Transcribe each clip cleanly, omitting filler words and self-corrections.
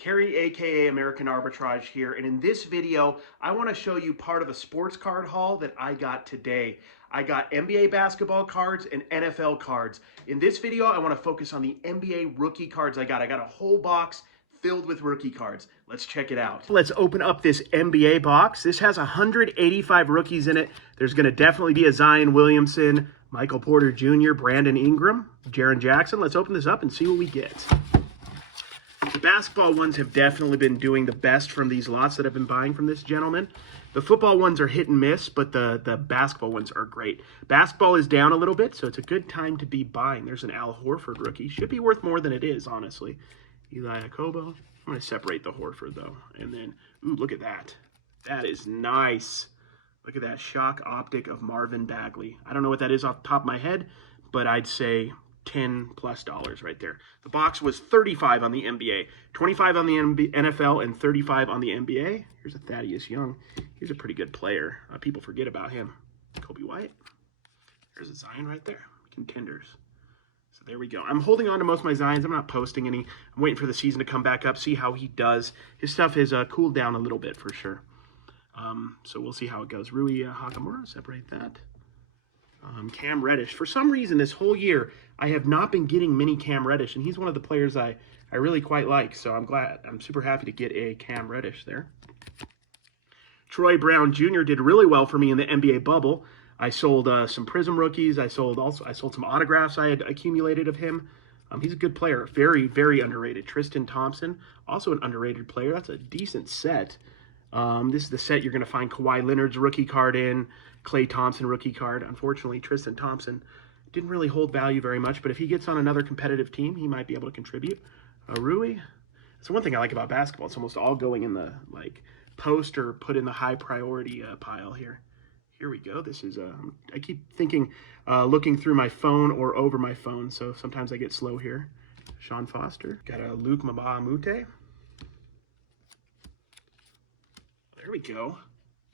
Kerry, aka American Arbitrage here, and in this video, I want to show you part of a sports card haul that I got today. I got NBA basketball cards and NFL cards. In this video, I want to focus on the NBA rookie cards I got. I got a whole box filled with rookie cards. Let's check it out. Let's open up this NBA box. This has 185 rookies in it. There's going to definitely be a Zion Williamson, Michael Porter Jr., Brandon Ingram, Jaren Jackson. Let's open this up and see what we get. The basketball ones have definitely been doing the best from these lots that I've been buying from this gentleman. The football ones are hit and miss, but the basketball ones are great. Basketball is down a little bit, so it's a good time to be buying. There's an Al Horford rookie. Should be worth more than it is, honestly. Eli Akobo. I'm going to separate the Horford, though. And then, ooh, look at that. That is nice. Look at that shock optic of Marvin Bagley. I don't know what that is off the top of my head, but I'd say $10+ right there. The box was $35 on the NBA, $25 on the NFL, and $35 on the NBA. Here's a Thaddeus Young. He's a pretty good player. People forget about him. Kobe White. There's a Zion right there. Contenders. So there we go. I'm holding on to most of my Zions. I'm not posting any. I'm waiting for the season to come back up, see how he does. His stuff has cooled down a little bit for sure. So we'll see how it goes. Rui Hachimura, separate that. Cam Reddish. For some reason, this whole year, I have not been getting many Cam Reddish, and he's one of the players I really quite like, so I'm glad. I'm super happy to get a Cam Reddish there. Troy Brown Jr. did really well for me in the NBA bubble. I sold some Prism rookies. I sold some autographs I had accumulated of him. He's a good player. Very, very underrated. Tristan Thompson, also an underrated player. That's a decent set. This is the set you're going to find Kawhi Leonard's rookie card in, Klay Thompson rookie card. Unfortunately, Tristan Thompson didn't really hold value very much, but if he gets on another competitive team, he might be able to contribute. Rui. That's one thing I like about basketball. It's almost all going in the post or put in the high priority pile here. Here we go. This is I keep thinking looking through my phone or over my phone, so sometimes I get slow here. Sean Foster. Got a Luke Mbah-a-Moute. There we go.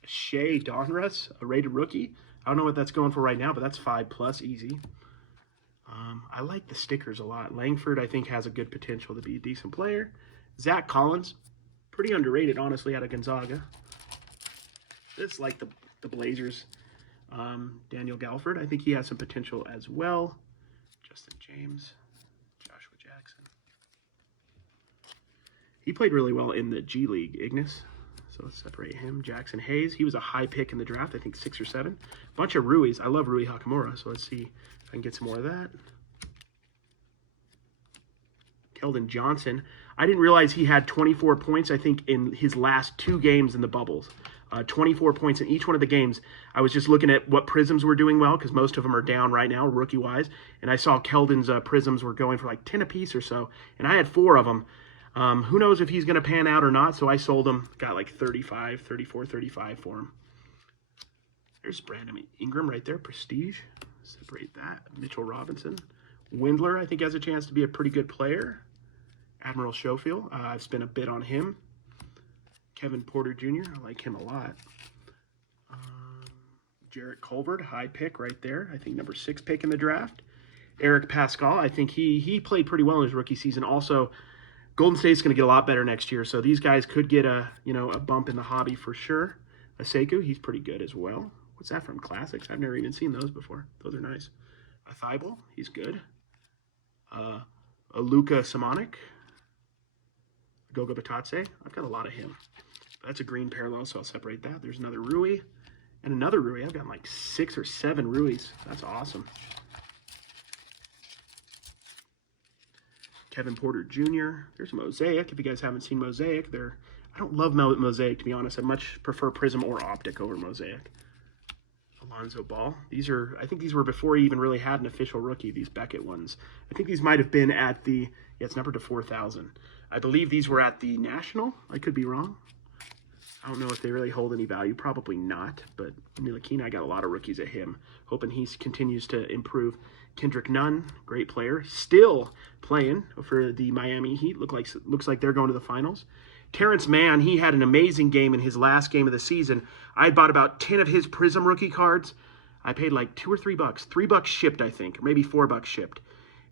Shea Donruss, a rated rookie. I don't know what that's going for right now, but that's 5+ easy. I like the stickers a lot. Langford, I think, has a good potential to be a decent player. Zach Collins, pretty underrated, honestly, out of Gonzaga. It's like the Blazers. Daniel Galford, I think he has some potential as well. Justin James, Joshua Jackson. He played really well in the G League, Ignis. So let's separate him. Jackson Hayes. He was a high pick in the draft, I think 6 or 7. Bunch of Rui's. I love Rui Hachimura, so let's see if I can get some more of that. Kelden Johnson. I didn't realize he had 24 points, I think, in his last 2 games in the bubbles. 24 points in each one of the games. I was just looking at what Prisms were doing well, because most of them are down right now, rookie-wise. And I saw Kelden's Prisms were going for like 10 apiece or so, and I had 4 of them. Who knows if he's going to pan out or not, so I sold him. Got like 34, 35 for him. There's Brandon Ingram right there, Prestige. Separate that. Mitchell Robinson. Windler, I think, has a chance to be a pretty good player. Admiral Schofield, I've spent a bit on him. Kevin Porter Jr., I like him a lot. Jarrett Culver, high pick right there. I think number 6 pick in the draft. Eric Pascal, I think he played pretty well in his rookie season. Also, Golden State's going to get a lot better next year, so these guys could get a bump in the hobby for sure. Aseku, he's pretty good as well. What's that from Classics? I've never even seen those before. Those are nice. Thibault, he's good. Luka Samanic. Goga Batatse. I've got a lot of him. That's a green parallel, so I'll separate that. There's another Rui and another Rui. I've got like 6 or 7 Ruis. That's awesome. Kevin Porter Jr. There's Mosaic. If you guys haven't seen Mosaic, I don't love Mosaic, to be honest. I much prefer Prism or Optic over Mosaic. Alonzo Ball. I think these were before he even really had an official rookie, these Beckett ones. I think these might have been at the, it's numbered to 4,000. I believe these were at the National. I could be wrong. I don't know if they really hold any value. Probably not, but Ntilikina, I got a lot of rookies at him. Hoping he continues to improve. Kendrick Nunn, great player. Still playing for the Miami Heat. Looks like they're going to the finals. Terence Mann, he had an amazing game in his last game of the season. I bought about 10 of his Prism rookie cards. I paid like $2 or $3. $3 shipped, I think, or maybe $4 shipped.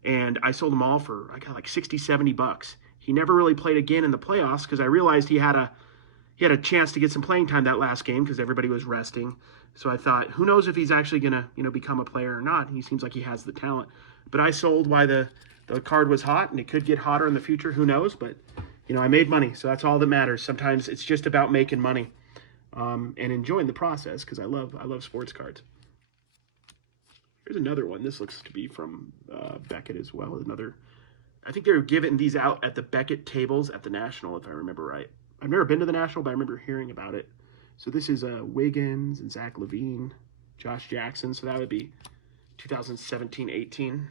And I sold them all for, I got like 60, 70 bucks. He never really played again in the playoffs because I realized he had a chance to get some playing time that last game because everybody was resting. So I thought, who knows if he's actually gonna become a player or not. He seems like he has the talent. But I sold while the card was hot, and it could get hotter in the future. Who knows? But I made money, so that's all that matters. Sometimes it's just about making money and enjoying the process because I love sports cards. Here's another one. This looks to be from Beckett as well. I think they were giving these out at the Beckett tables at the National, if I remember right. I've never been to the National, but I remember hearing about it. So this is Wiggins and Zach LaVine, Josh Jackson. So that would be 2017-18,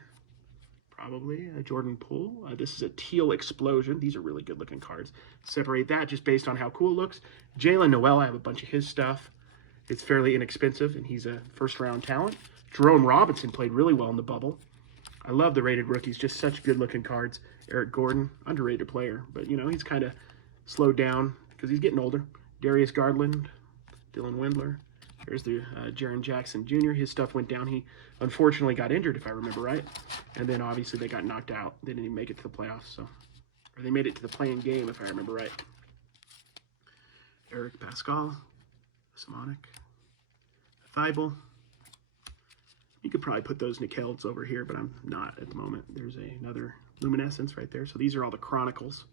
probably. Jordan Poole. This is a Teal Explosion. These are really good-looking cards. Separate that just based on how cool it looks. Jalen Noel, I have a bunch of his stuff. It's fairly inexpensive, and he's a first-round talent. Jerome Robinson played really well in the bubble. I love the rated rookies, just such good-looking cards. Eric Gordon, underrated player, but, he's kind of slowed down because he's getting older. Darius Garland, Dylan Windler. There's the Jaren Jackson Jr. His stuff went down. He unfortunately got injured, if I remember right. And then obviously they got knocked out. They didn't even make it to the playoffs. Or they made it to the playing game, if I remember right. Eric Pascal, Simonik, Thibault. You could probably put those Nikelds over here, but I'm not at the moment. There's another Luminescence right there. So these are all the Chronicles.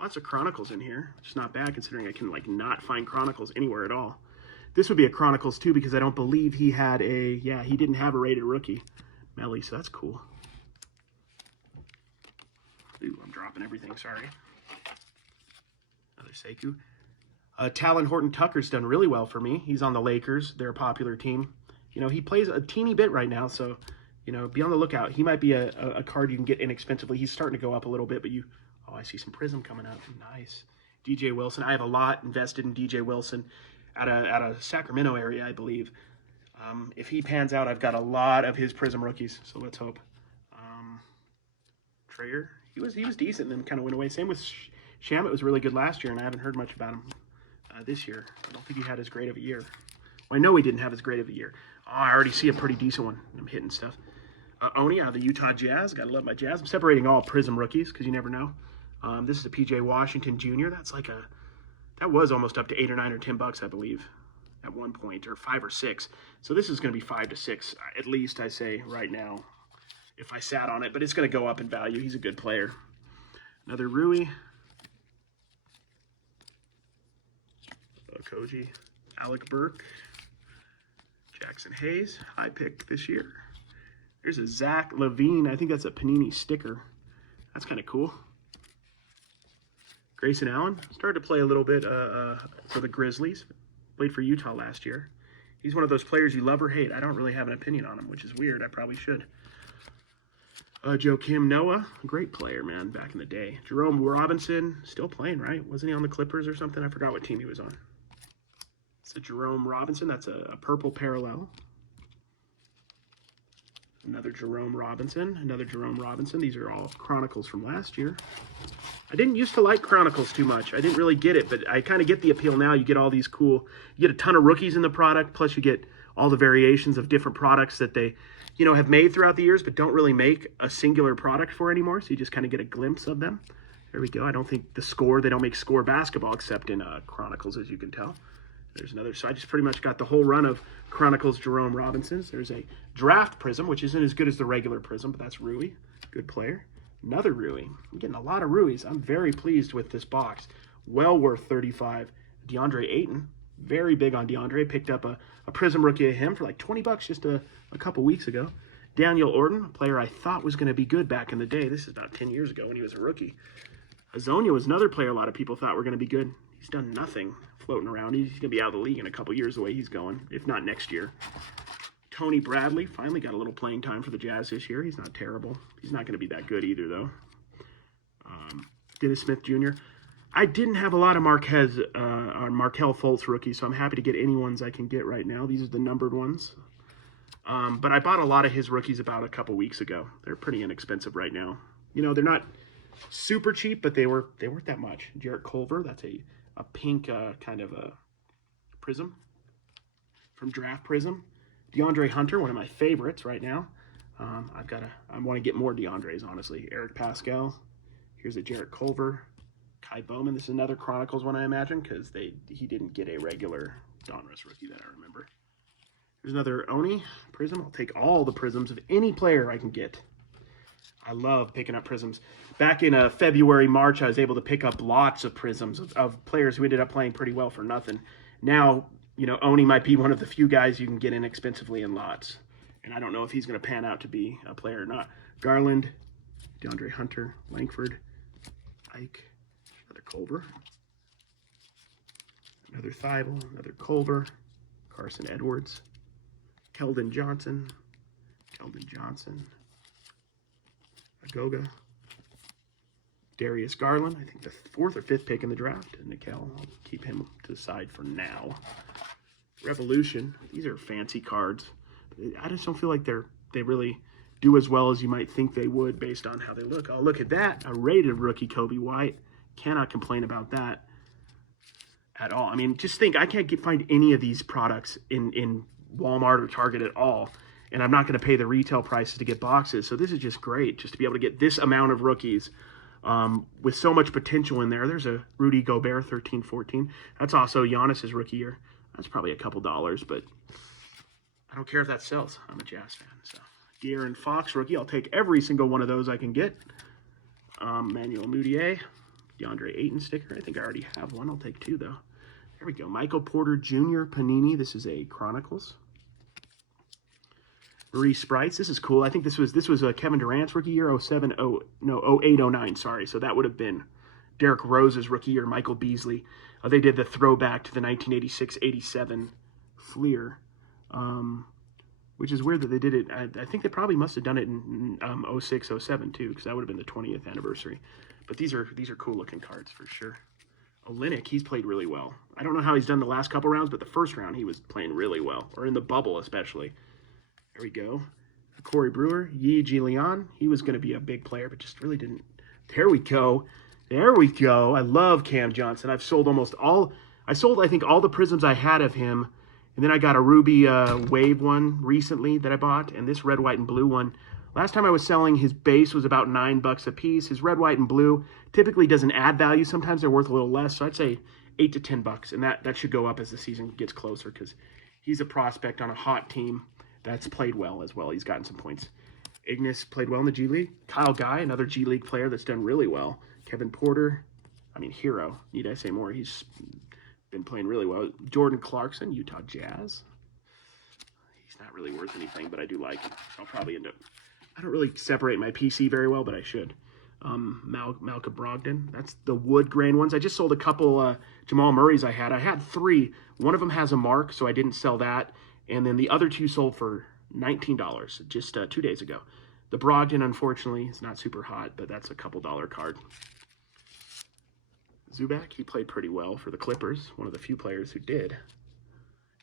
Lots of Chronicles in here, which is not bad considering I can not find Chronicles anywhere at all. This would be a Chronicles too because I don't believe he had he didn't have a rated rookie, Melly, so that's cool. Ooh, I'm dropping everything, sorry. Another Sekou. Talon Horton Tucker's done really well for me. He's on the Lakers. They're a popular team. He plays a teeny bit right now, so, be on the lookout. He might be a card you can get inexpensively. He's starting to go up a little bit, but oh, I see some Prism coming up. Nice. DJ Wilson. I have a lot invested in DJ Wilson at a Sacramento area, I believe. If he pans out, I've got a lot of his Prism rookies, so let's hope. Trayer. He was decent and then kind of went away. Same with Shamet was really good last year, and I haven't heard much about him this year. I don't think he had as great of a year. Well, I know he didn't have as great of a year. Oh, I already see a pretty decent one. I'm hitting stuff. Oni out of the Utah Jazz. Gotta love my Jazz. I'm separating all Prism rookies because you never know. This is a PJ Washington Jr. That was almost up to $8 or $9 or $10, I believe, at one point, or 5 or 6. So this is going to be 5 to 6, at least I say right now, if I sat on it. But it's going to go up in value. He's a good player. Another Rui. Koji. Alec Burke. Jackson Hayes. High pick this year. There's a Zach LaVine. I think that's a Panini sticker. That's kind of cool. Grayson Allen started to play a little bit for the Grizzlies. Played for Utah last year. He's one of those players you love or hate. I don't really have an opinion on him, which is weird. I probably should. Joakim Noah, great player, man, back in the day. Jerome Robinson, still playing, right? Wasn't he on the Clippers or something? I forgot what team he was on. It's a Jerome Robinson. That's a purple parallel. Another Jerome Robinson. Another Jerome Robinson. These are all Chronicles from last year. I didn't used to like Chronicles too much. I didn't really get it, but I kind of get the appeal now. You get all these cool, you get a ton of rookies in the product, plus you get all the variations of different products that they, have made throughout the years, but don't really make a singular product for anymore. So you just kind of get a glimpse of them. There we go. I don't think they don't make score basketball except in Chronicles, as you can tell. There's another. So I just pretty much got the whole run of Chronicles Jerome Robinsons. There's a Draft Prism, which isn't as good as the regular Prism, but that's Rui. Good player. Another Rui. I'm getting a lot of Ruis. I'm very pleased with this box. Well worth $35. Deandre Ayton. Very big on Deandre. Picked up a Prism rookie of him for like $20 just a couple weeks ago. Daniel Orton, a player I thought was going to be good back in the day. This is about 10 years ago when he was a rookie. Azonia was another player a lot of people thought were going to be good. He's done nothing floating around. He's going to be out of the league in a couple years the way he's going, if not next year. Tony Bradley finally got a little playing time for the Jazz this year. He's not terrible. He's not going to be that good either, though. Dennis Smith Jr. I didn't have a lot of Markelle Fultz rookies, so I'm happy to get any ones I can get right now. These are the numbered ones. But I bought a lot of his rookies about a couple weeks ago. They're pretty inexpensive right now. They're not super cheap, but they weren't that much. Jarrett Culver, that's a pink kind of a Prism from Draft Prism. Deandre Hunter, one of my favorites right now. I want to get more Deandres, honestly. Eric Pascal. Here's a Jarrett Culver. Kai Bowman. This is another Chronicles one, I imagine, because he didn't get a regular Donruss rookie that I remember. Here's another Oni Prism. I'll take all the Prisms of any player I can get. I love picking up Prisms. Back in February, March, I was able to pick up lots of Prisms of players who ended up playing pretty well for nothing. Now, you know, Oni might be one of the few guys you can get inexpensively in lots. And I don't know if he's going to pan out to be a player or not. Garland, Deandre Hunter, Langford, Ike, another Culver, another Thibault, another Culver, Carson Edwards, Kelden Johnson, Agoga, Darius Garland, I think the 4th or 5th pick in the draft, and Nikel, I'll keep him to the side for now. Revolution, these are fancy cards. I just don't feel like they really do as well as you might think they would based on how they look. Oh, look at that, a rated rookie Kobe White. Cannot complain about that at all. I mean, just think, I can't find any of these products in Walmart or Target at all, and I'm not going to pay the retail prices to get boxes. So this is just great, just to be able to get this amount of rookies with so much potential in there. There's a Rudy Gobert 13-14. That's also Giannis's rookie year. That's probably a couple dollars, but I don't care if that sells. I'm a Jazz fan. So De'Aaron Fox rookie. I'll take every single one of those I can get. Manuel Mudiay, Deandre Ayton sticker. I think I already have one. I'll take 2 though. There we go. Michael Porter Jr. Panini. This is a Chronicles. Marie Sprites. This is cool. I think this was Kevin Durant's rookie year, 08, 09. Sorry. So that would have been Derrick Rose's rookie year, Michael Beasley. They did the throwback to the 1986-87 Fleer, which is weird that they did it. I think they probably must have done it in 06, 07 too, because that would have been the 20th anniversary. But these are cool looking cards for sure. Olynyk, he's played really well. I don't know how he's done the last couple rounds, but the first round he was playing really well, or in the bubble especially. There we go. Corey Brewer, Yi Ji-Leon. He was going to be a big player, but just really didn't. There we go. There we go. I love Cam Johnson. I've sold almost all. I sold, I think, all the Prisms I had of him. And then I got a Ruby Wave one recently that I bought. And this red, white, and blue one. Last time I was selling, his base was about $9 a piece. His red, white, and blue typically doesn't add value. Sometimes they're worth a little less. So I'd say $8 to $10. And that should go up as the season gets closer, because he's a prospect on a hot team that's played well as well. He's gotten some points. Ignis played well in the G League. Kyle Guy, another G League player that's done really well. Kevin Porter, I mean, hero. Need I say more? He's been playing really well. Jordan Clarkson, Utah Jazz. He's not really worth anything, but I do like him. I'll probably end up... I don't really separate my PC very well, but I should. Malcolm Brogdon. That's the wood grain ones. I just sold a couple Jamal Murrays I had. I had 3. One of them has a mark, so I didn't sell that. And then the other 2 sold for $19 just 2 days ago. The Brogdon, unfortunately, is not super hot, but that's a couple dollar card. Zubac, he played pretty well for the Clippers. One of the few players who did.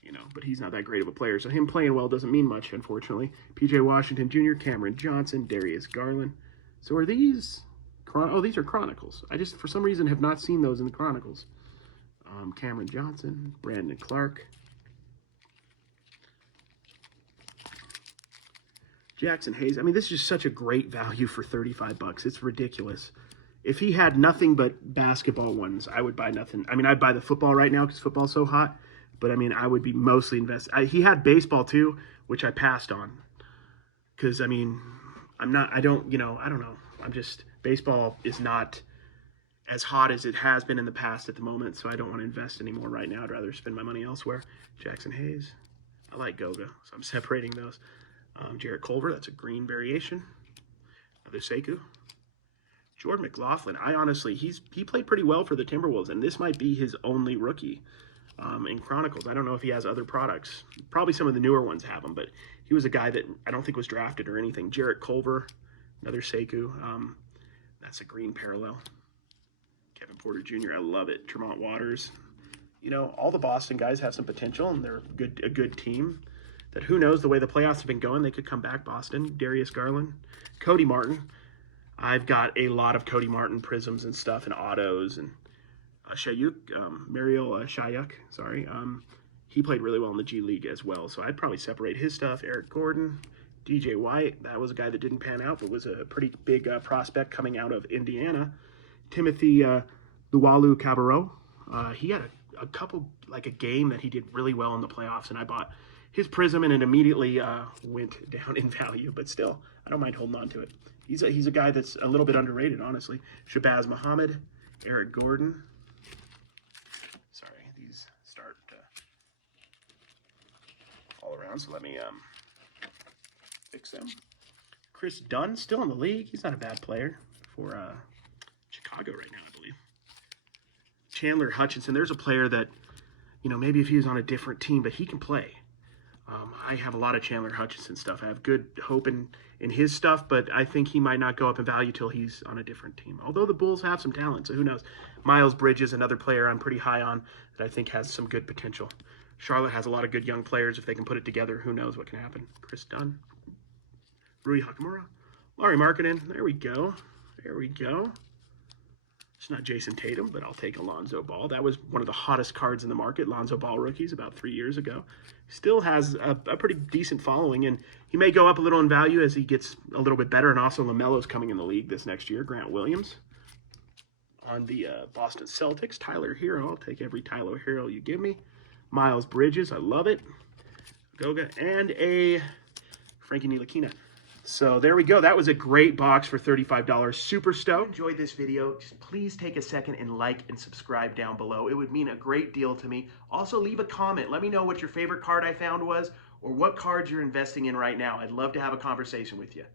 You know, but he's not that great of a player. So him playing well doesn't mean much, unfortunately. PJ Washington Jr., Cameron Johnson, Darius Garland. So are these... Oh, these are Chronicles. I just, for some reason, have not seen those in the Chronicles. Cameron Johnson, Brandon Clark. Jackson Hayes. I mean, this is just such a great value for $35. It's ridiculous. If he had nothing but basketball ones, I would buy nothing. I mean, I'd buy the football right now because football's so hot. But, I mean, I would be mostly invested. He had baseball, too, which I passed on. Because, I mean, I don't know. I'm just, baseball is not as hot as it has been in the past at the moment. So I don't want to invest anymore right now. I'd rather spend my money elsewhere. Jackson Hayes. I like Goga, so I'm separating those. Jarrett Culver, that's a green variation. Another Sekou. Jordan Mclaughlin, he played pretty well for the Timberwolves, and this might be his only rookie in Chronicles. I don't know if he has other products. Probably some of the newer ones have them, but he was a guy that I don't think was drafted or anything. Jarrett Culver, another Sekou. That's a green parallel. Kevin Porter Jr., I love it. Tremont Waters. You know, all the Boston guys have some potential, and they're a good team. That who knows, the way the playoffs have been going, they could come back. Boston, Darius Garland, Cody Martin. I've got a lot of Cody Martin prisms and stuff and autos, and Mariel Shayuk, sorry. He played really well in the G League as well, so I'd probably separate his stuff. Eric Gordon, DJ White, that was a guy that didn't pan out, but was a pretty big prospect coming out of Indiana. Timothy Luwalu Cabarro. He had a couple, like a game that he did really well in the playoffs, and I bought his Prism, and it immediately went down in value. But still, I don't mind holding on to it. He's a guy that's a little bit underrated, honestly. Shabazz Muhammad, Eric Gordon. Sorry, these start all around, so let me fix them. Chris Dunn, still in the league. He's not a bad player for Chicago right now, I believe. Chandler Hutchinson, there's a player that, you know, maybe if he was on a different team, but he can play. I have a lot of Chandler Hutchinson stuff. I have good hope in his stuff, but I think he might not go up in value till he's on a different team. Although the Bulls have some talent, so who knows. Miles Bridges, another player I'm pretty high on that I think has some good potential. Charlotte has a lot of good young players. If they can put it together, who knows what can happen. Chris Dunn, Rui Hachimura, Lauri Markkanen. There we go. There we go. It's not Jason Tatum, but I'll take Alonzo Ball. That was one of the hottest cards in the market, Lonzo Ball rookies, about 3 years ago. Still has a pretty decent following, and he may go up a little in value as he gets a little bit better. And also LaMelo's coming in the league this next year. Grant Williams on the Boston Celtics. Tyler Hero. I'll take every Tyler Hero you give me. Miles Bridges. I love it. Goga. And a Frankie Ntilikina. So there we go. That was a great box for $35. Super stoked. If you enjoyed this video, just please take a second and like and subscribe down below. It would mean a great deal to me. Also, leave a comment. Let me know what your favorite card I found was or what cards you're investing in right now. I'd love to have a conversation with you.